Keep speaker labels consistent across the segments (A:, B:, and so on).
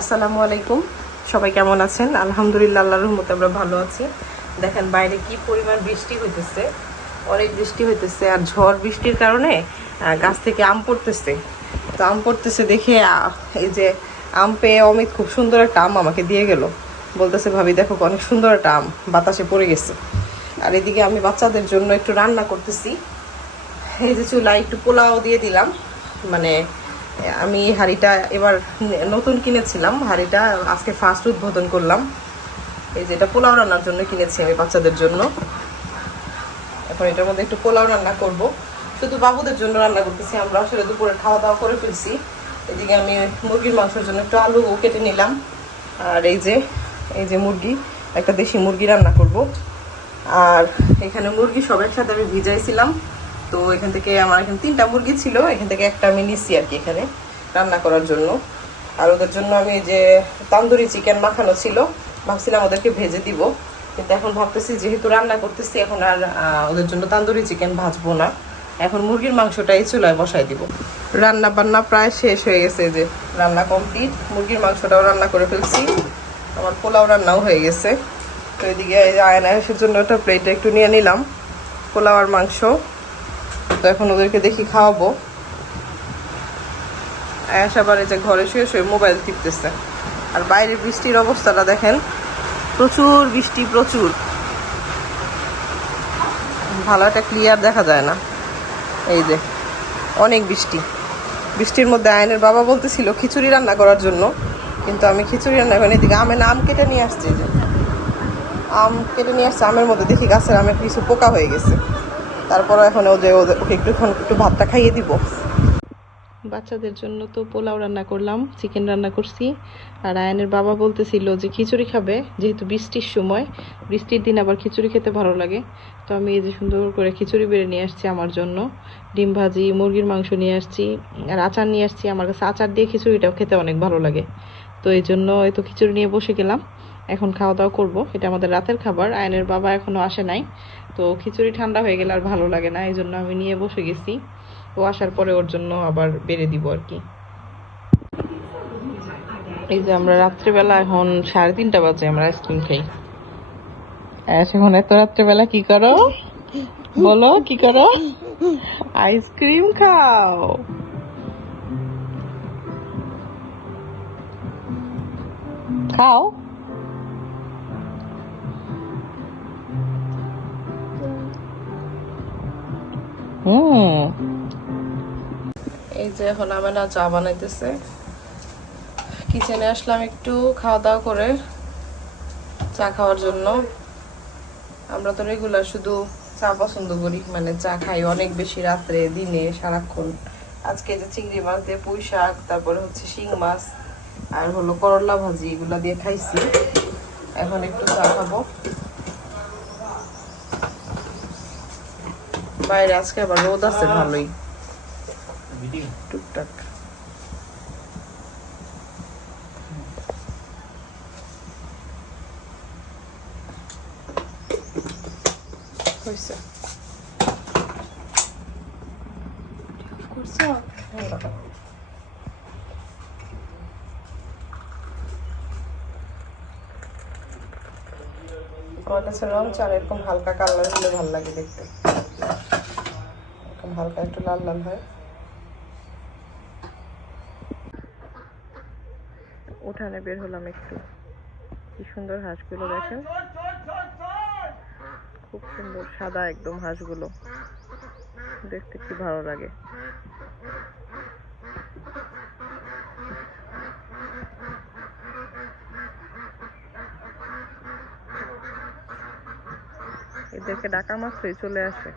A: আসসালামু আলাইকুম। সবাই কেমন আছেন? আলহামদুলিল্লাহ আল্লাহ রহমতে আমরা ভালো আছি। দেখেন বাইরে কি পরিমাণ বৃষ্টি হইতেছে, অনেক বৃষ্টি হইতেছে আর ঝড় বৃষ্টির কারণে গাছ থেকে আম পড়তেছে। তো আম পড়তেছে দেখে এই যে আম পেয়ে অমিত খুব সুন্দর একটা আম আমাকে দিয়ে গেল। বলতেছে, ভাবি, দেখো অনেক সুন্দর একটা আম, বাতাসে পড়ে গেছে। আর এদিকে আমি বাচ্চাদের জন্য একটু রান্না করতেছি। এই যে চুলা একটু পোলাও দিয়ে দিলাম। মানে আমি হাঁড়িটা এবার নতুন কিনেছিলাম। হাঁড়িটা আজকে ফার্স্ট উদ্বোধন করলাম। এই যে এটা পোলাও রান্নার জন্য কিনেছি আমি বাচ্চাদের জন্য। এখন এটার মধ্যে একটু পোলাও রান্না করব। শুধু বাবুদের জন্য রান্না করতেছি আমরা, আসলে দুপুরে খাওয়া দাওয়া করে ফেলছি। এদিকে আমি মুরগির মাংসের জন্য একটু আলু কেটে নিলাম। আর এই যে এই যে মুরগি, একটা দেশি মুরগি রান্না করব। আর এখানে মুরগি সব একসাথে আমি ভিজাইছিলাম। তো এখান থেকে আমার এখানে তিনটা মুরগি ছিল, এখান থেকে একটা আমি নিচ্ছি আর কি এখানে রান্না করার জন্য। আর ওদের জন্য আমি যে তান্দুরি চিকেন মাখানো ছিল, ভাবছিলাম ওদেরকে ভেজে দিব। কিন্তু এখন ভাবতেছি, যেহেতু রান্না করতেছি, এখন আর ওদের জন্য তান্দুরি চিকেন ভাজবো না। এখন মুরগির মাংসটাই চুলায় বসাই দিব। রান্না বান্না প্রায় শেষ হয়ে গেছে যে রান্না কমপ্লিট মুরগির মাংসটাও রান্না করে ফেলছি। আমার পোলাও রান্নাও হয়ে গেছে। তো এদিকে আয়নাসের জন্য একটা প্লেটে একটু নিয়ে নিলাম। পোলাও আর মাংস। তো এখন ওদেরকে দেখি খাওয়াবো। আয়াস আবার এই যে ঘরে শুয়ে শুয়ে মোবাইল টিপতেছে। আর বাইরে বৃষ্টির অবস্থাটা দেখেন, প্রচুর বৃষ্টি, প্রচুর। ভালো একটা ক্লিয়ার দেখা যায় না। এই যে, অনেক বৃষ্টি। বৃষ্টির মধ্যে আয়নের বাবা বলতেছিল খিচুড়ি রান্না করার জন্য, কিন্তু আমি খিচুড়ি রান্না করি এদিকে আমের আম কেটে নিয়ে আসছি যে। আম কেটে নিয়ে আসছে, আমের মধ্যে দেখি গাছের আমের কিছু পোকা হয়ে গেছে। তারপর এখন ওদের ওদের ওকে একটুক্ষণ একটু ভাতটা খাইয়ে দিব। বাচ্চাদের জন্য তো পোলাও রান্না করলাম চিকেন রান্না করছি। আর আয়নের বাবা বলতেছিল যে খিচুড়ি খাবে, যেহেতু বৃষ্টির সময়, বৃষ্টির দিন আবার খিচুড়ি খেতে ভালো লাগে। তো আমি এই যে সুন্দর করে খিচুড়ি বেড়ে নিয়ে আসছি আমার জন্য। ডিম ভাজি, মুরগির মাংস নিয়ে আসছি, আর আচার নিয়ে আসছি। আমার কাছে আচার দিয়ে খিচুড়িটাও খেতে অনেক ভালো লাগে। তো এই জন্য এই তো খিচুড়ি নিয়ে বসে গেলাম। এখন খাওয়া দাওয়া করব। এটা আমাদের রাতের খাবার, আয়নের বাবা এখনও আসে নাই। তো খিচুড়ি ঠান্ডা হয়ে গেলে আর ভালো লাগে না এই জন্য আমি নিয়ে বসে গেছি। ও আসার পরে ওর জন্য আবার বেড়ে দিব আর কি। এই যে আমরা রাত্রেবেলা এখন সাড়ে তিনটা বাজে আমরা আইসক্রিম খাই। এখন এত রাত্রেবেলা কি করো? বলো, কি করো? আইসক্রিম খাও। খাও? এই যে এখন আমার না চা বানাইতেছে। কিচেনে আসলাম একটু খাওয়া দাওয়া করে, চা খাওয়ার জন্য। আমরা তো রেগুলার শুধু চা পছন্দ করি মানে চা খাই অনেক বেশি রাত্রে, দিনে, সারাক্ষণ। আজকে যে চিংড়ি মাছ দিয়ে পুঁই শাক, তারপরে হচ্ছে শিং মাছ, আর হলো করলা ভাজি, এগুলা দিয়ে খাইছি। এখন একটু চা খাব। বাইরে আজকে আবার রোদ আছে ভালোই। টুকটাক। হয়েছে আমার কাছে রং চার এরকম হালকা কালার হলে ভালো লাগে দেখতে। এরকম হালকা একটু লাল লাল হয়। উঠানে বের হলাম একটু। কি সুন্দর হাঁসগুলো দেখেন। খুব সুন্দর সাদা একদম হাঁসগুলো। দেখতে কি ভালো লাগে। এদেরকে ডাকা মাত্রই চলে আসে।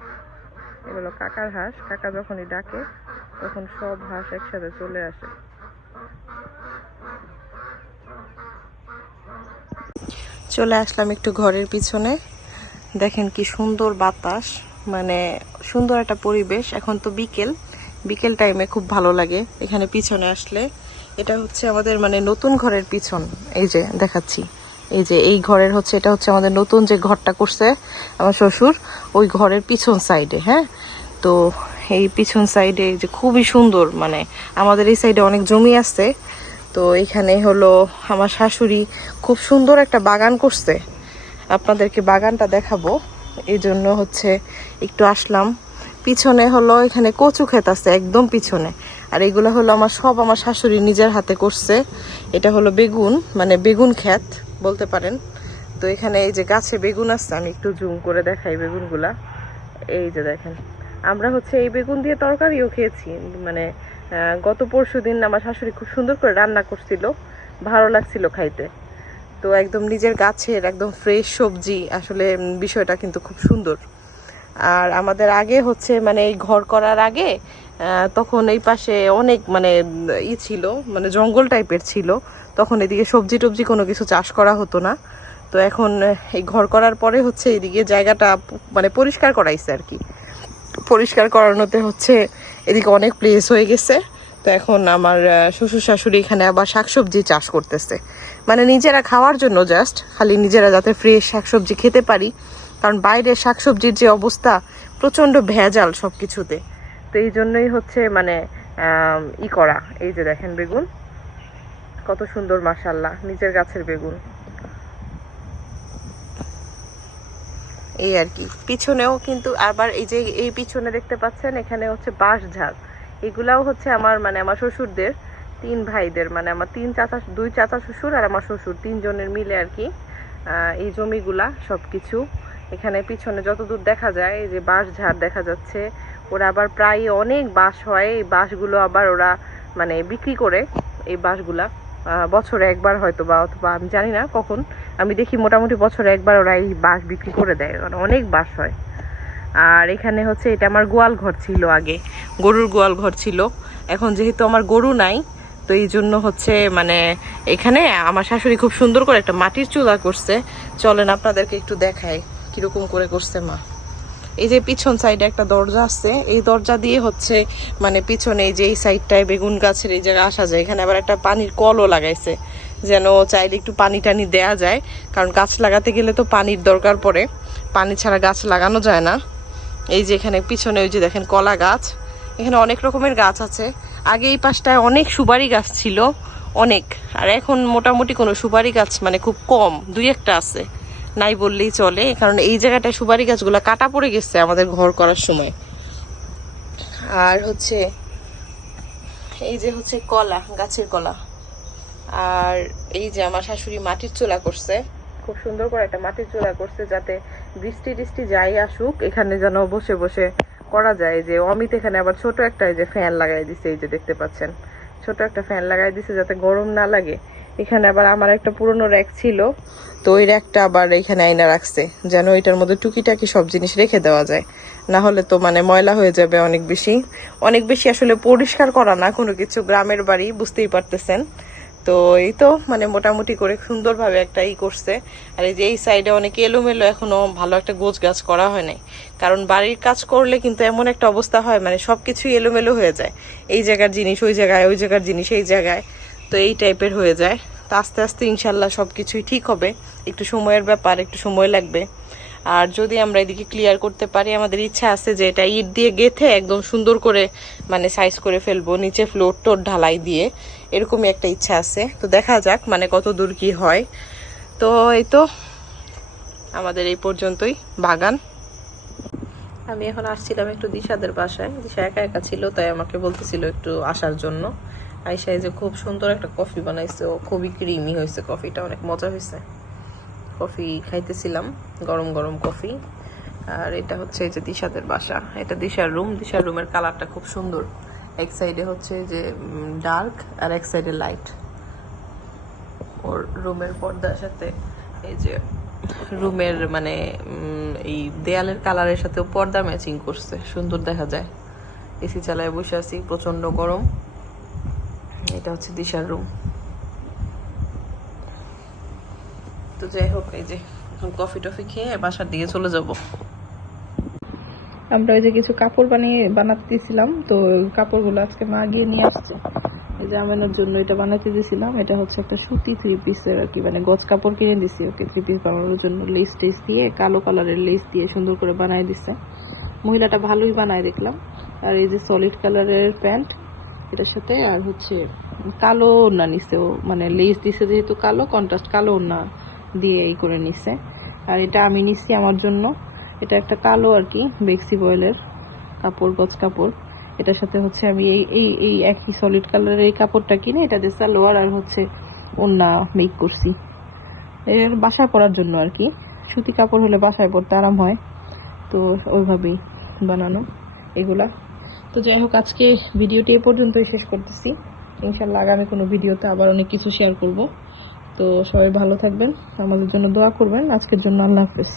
A: এগুলো কাকার হাঁস। কাকা যখনই ডাকে, তখন সব হাঁস একসাথে চলে আসে। চলে আসলাম একটু ঘরের পিছনে। দেখেন কি সুন্দর বাতাস মানে সুন্দর একটা পরিবেশ। এখন তো বিকেল। বিকেল টাইমে খুব ভালো লাগে এখানে পিছনে আসলে। এটা হচ্ছে আমাদের মানে নতুন ঘরের পিছন। এই যে দেখাচ্ছি। এই যে এই ঘরের হচ্ছে, এটা হচ্ছে আমাদের নতুন যে ঘরটা করছে আমার শ্বশুর, ওই ঘরের পিছন সাইডে হ্যাঁ? তো এই পিছন সাইডে যে খুবই সুন্দর মানে আমাদের এই সাইডে অনেক জমি আছে। তো এখানে হলো আমার শাশুড়ি খুব সুন্দর একটা বাগান করছে। আপনাদেরকে বাগানটা দেখাবো। এই জন্য হচ্ছে একটু আসলাম। পিছনে হলো এখানে কচু ক্ষেত আছে, একদম পিছনে। আর এগুলো হলো আমার, সব আমার শাশুড়ি নিজের হাতে করছে। এটা হলো বেগুন মানে বেগুন ক্ষেত। বলতে পারেন। তো এখানে এই যে গাছে বেগুন আসছে আমি একটু জুম করে দেখাই বেগুনগুলা। এই যে দেখেন, আমরা হচ্ছে এই বেগুন দিয়ে তরকারিও খেয়েছি। মানে গত পরশু দিন আমার শাশুড়ি খুব সুন্দর করে রান্না করছিল, ভালো লাগছিল খাইতে। তো একদম নিজের গাছের একদম ফ্রেশ সবজি, আসলে বিষয়টা কিন্তু খুব সুন্দর। আর আমাদের আগে হচ্ছে মানে এই ঘর করার আগে তখন এই পাশে অনেক মানে ই ছিল মানে জঙ্গল টাইপের ছিল। তখন এদিকে সবজি টবজি কোনো কিছু চাষ করা হতো না। তো এখন এই ঘর করার পরে হচ্ছে এদিকে জায়গাটা মানে পরিষ্কার করাইছে আর কি। পরিষ্কার করানোতে হচ্ছে এদিকে অনেক প্লেস হয়ে গেছে। তো এখন আমার শ্বশুর শাশুড়ি এখানে আবার শাকসবজি চাষ করতেছে। মানে নিজেরা খাওয়ার জন্য জাস্ট খালি নিজেরা যাতে ফ্রেশ শাকসবজি খেতে পারি। কারণ বাইরের শাকসবজির যে অবস্থা, প্রচণ্ড ভেজাল সব কিছুতে তো এই জন্যই হচ্ছে মানে ই করা। এই যে দেখেন বেগুন। কত সুন্দর মাসাল্লাহ নিজের গাছের বেগুন। এই আর কি। পিছনেও কিন্তু আবার এই যে, এই পিছনে দেখতে পাচ্ছেন, এখানে হচ্ছে বাঁশ ঝাড়। এগুলাও হচ্ছে আমার মানে আমার শ্বশুরদের, তিন ভাইদের মানে আমার তিন চাচা, দুই চাচা শ্বশুর আর আমার শ্বশুর, তিনজনের মিলে আর কি এই জমিগুলা সব কিছু এখানে পিছনে যতদূর দেখা যায়, এই যে বাঁশ ঝাড় দেখা যাচ্ছে, ওরা আবার প্রায় অনেক বাঁশ হয়। এই বাঁশগুলো আবার ওরা মানে বিক্রি করে, এই বাঁশগুলা। বছরে একবার হয়তো বা, অথবা আমি জানি না কখন। আমি দেখি মোটামুটি বছরে একবার ওরা এই বাঁশ বিক্রি করে দেয় মানে অনেক বাঁশ হয়। আর এখানে হচ্ছে এটা আমার গোয়াল ঘর ছিল আগে, গরুর গোয়াল ঘর ছিল। এখন যেহেতু আমার গরু নাই, তো এই জন্য হচ্ছে মানে এখানে আমার শাশুড়ি খুব সুন্দর করে একটা মাটির চুলা করছে। চলেন আপনাদেরকে একটু দেখাই কীরকম করে করছে মা। এই যে পিছন সাইডে একটা দরজা আছে, এই দরজা দিয়ে হচ্ছে মানে পিছনে এই যে এই সাইডটায় বেগুন গাছের এই জায়গায় আসা যায়। এখানে আবার একটা পানির কলও লাগাইছে, যেন চাইলে একটু পানি টানি দেয়া যায়, কারণ গাছ লাগাতে গেলে তো পানির দরকার পড়ে। পানি ছাড়া গাছ লাগানো যায় না। এই যে এখানে পিছনে ওই যে দেখেন কলা গাছ, এখানে অনেক রকমের গাছ আছে। আগে এই পাশটায় অনেক সুপারি গাছ ছিল, অনেক। আর এখন মোটামুটি কোনো সুপারি গাছ মানে খুব কম, দুই একটা আছে। নাই বললেই চলে কারণ এই জায়গাটায় সুপারি গাছগুলো কাটা পড়ে গেছে আমাদের ঘর করার সময়। আর হচ্ছে, এই যে হচ্ছে কলা, গাছের কলা। আর এই যে আমার শাশুড়ি মাটির চুলা করছে, খুব সুন্দর করে একটা মাটির চুলা করছে যাতে বৃষ্টি টিষ্টি যাই আসুক, এখানে যেন বসে বসে করা যায়। যে অমিত এখানে আবার ছোট একটা এই যে ফ্যান লাগাই দিছে, এই যে দেখতে পাচ্ছেন। ছোট একটা ফ্যান লাগাই দিছে যাতে গরম না লাগে। এখানে আবার আমার একটা পুরনো র্যাক ছিল। তো ওই র্যাকটা আবার এখানে আইনা রাখছে, যেন ওইটার মধ্যে টুকিটাকি সব জিনিস রেখে দেওয়া যায়। না হলে তো মানে ময়লা হয়ে যাবে অনেক বেশি। অনেক বেশি আসলে পরিষ্কার করা না, কোনো কিছু। গ্রামের বাড়ি, বুঝতেই পারতেছেন। তো এই তো মানে মোটামুটি করে সুন্দরভাবে একটা ই করছে। আর এই যে এই সাইডে অনেক এলোমেলো এখনও ভালো একটা গোছ গাছ করা হয় নাই। কারণ বাড়ির কাজ করলে কিন্তু এমন একটা অবস্থা হয় মানে সবকিছুই এলোমেলো হয়ে যায়। এই জায়গার জিনিস, ওই জায়গায়, ওই জায়গার জিনিস, এই জায়গায়। তো এই টাইপের হয়ে যায়। তো আস্তে আস্তে ইনশাল্লাহ সব কিছুই ঠিক হবে। একটু সময়ের ব্যাপার, একটু সময় লাগবে। আর যদি আমরা এদিকে ক্লিয়ার করতে পারি, আমাদের ইচ্ছা আছে যে এটা ইট দিয়ে গেথে একদম সুন্দর করে মানে সাইজ করে ফেলব, নিচে ফ্লোর টোর ঢালাই দিয়ে। এরকমই একটা ইচ্ছা আছে। তো দেখা যাক মানে কত দূর কি হয়। তো এই তো, আমাদের এই পর্যন্তই বাগান। আমি এখন আসছিলাম একটু দিশাদের বাসায়। দিশা একা একা ছিল, তাই আমাকে বলতেছিল একটু আসার জন্য। আইসা এই যে খুব সুন্দর একটা কফি বানাইছে, ও খুবই ক্রিমি হয়েছে কফিটা, অনেক মজা হয়েছে। কফি খাইতেছিলাম, গরম গরম কফি। আর এটা হচ্ছে এই যে দিশাদের বাসা, এটা দিশার রুম দিশার রুমের কালারটা খুব সুন্দর। এক সাইডে হচ্ছে যে ডার্ক আর এক সাইডে লাইট ওর রুমের পর্দার সাথে এই যে রুমের মানে এই দেয়ালের কালারের সাথে পর্দা ম্যাচিং করছে, সুন্দর দেখা যায়। এসি চালায় বসে আছি প্রচণ্ড গরম। এটা হচ্ছে দিশার রুম তো যাই হোক, এই যে এখন কফি টফি খেয়ে বাসার দিকে চলে যাব। আমরা ওই যে কিছু কাপড় বানিয়ে বানাতে দিয়েছিলাম তো কাপড়গুলো আজকে মা গিয়ে নিয়ে আসছে। জন্য এটা বানাতে দিয়েছিলাম এটা হচ্ছে একটা সুতি থ্রি পিসের আর কি মানে গজ কাপড় কিনে দিছি ওকে থ্রি পিস বানানোর জন্য। লেস টেস দিয়ে, কালো কালারের লেস দিয়ে সুন্দর করে বানায় দিছে। মহিলাটা ভালোই বানায় দেখলাম। আর এই যে সলিড কালারের প্যান্ট, এটার সাথে আর হচ্ছে কালো ওড়না নিছে ও মানে লেস দিছে যেহেতু কালো কন্ট্রাস্ট কালো ওড়না দিয়ে এই করে নিছে। আর এটা আমি নিচ্ছি আমার জন্য। এটা একটা কালো আর কি বেক্সি বয়েলের কাপড়, গজ কাপড়। এটার সাথে হচ্ছে আমি এই এই এই একই সলিড কালারের এই কাপড়টা কিনে এটা দিয়ে সালোয়ার আর হচ্ছে ওড়না মেক করছি। এর বাসায় পরার জন্য আর কি। সুতি কাপড় হলে বাসায় পরতে আরাম হয়। তো ওইভাবেই বানানো এগুলা। তো যাই হোক, আজকে ভিডিওটি এ পর্যন্তই শেষ করতেছি। ইনশাল্লাহ আগামী কোনো ভিডিওতে আবার অনেক কিছু শেয়ার করব। তো সবাই ভালো থাকবেন, আমাদের জন্য দোয়া করবেন। আজকের জন্য আল্লাহ হাফেজ।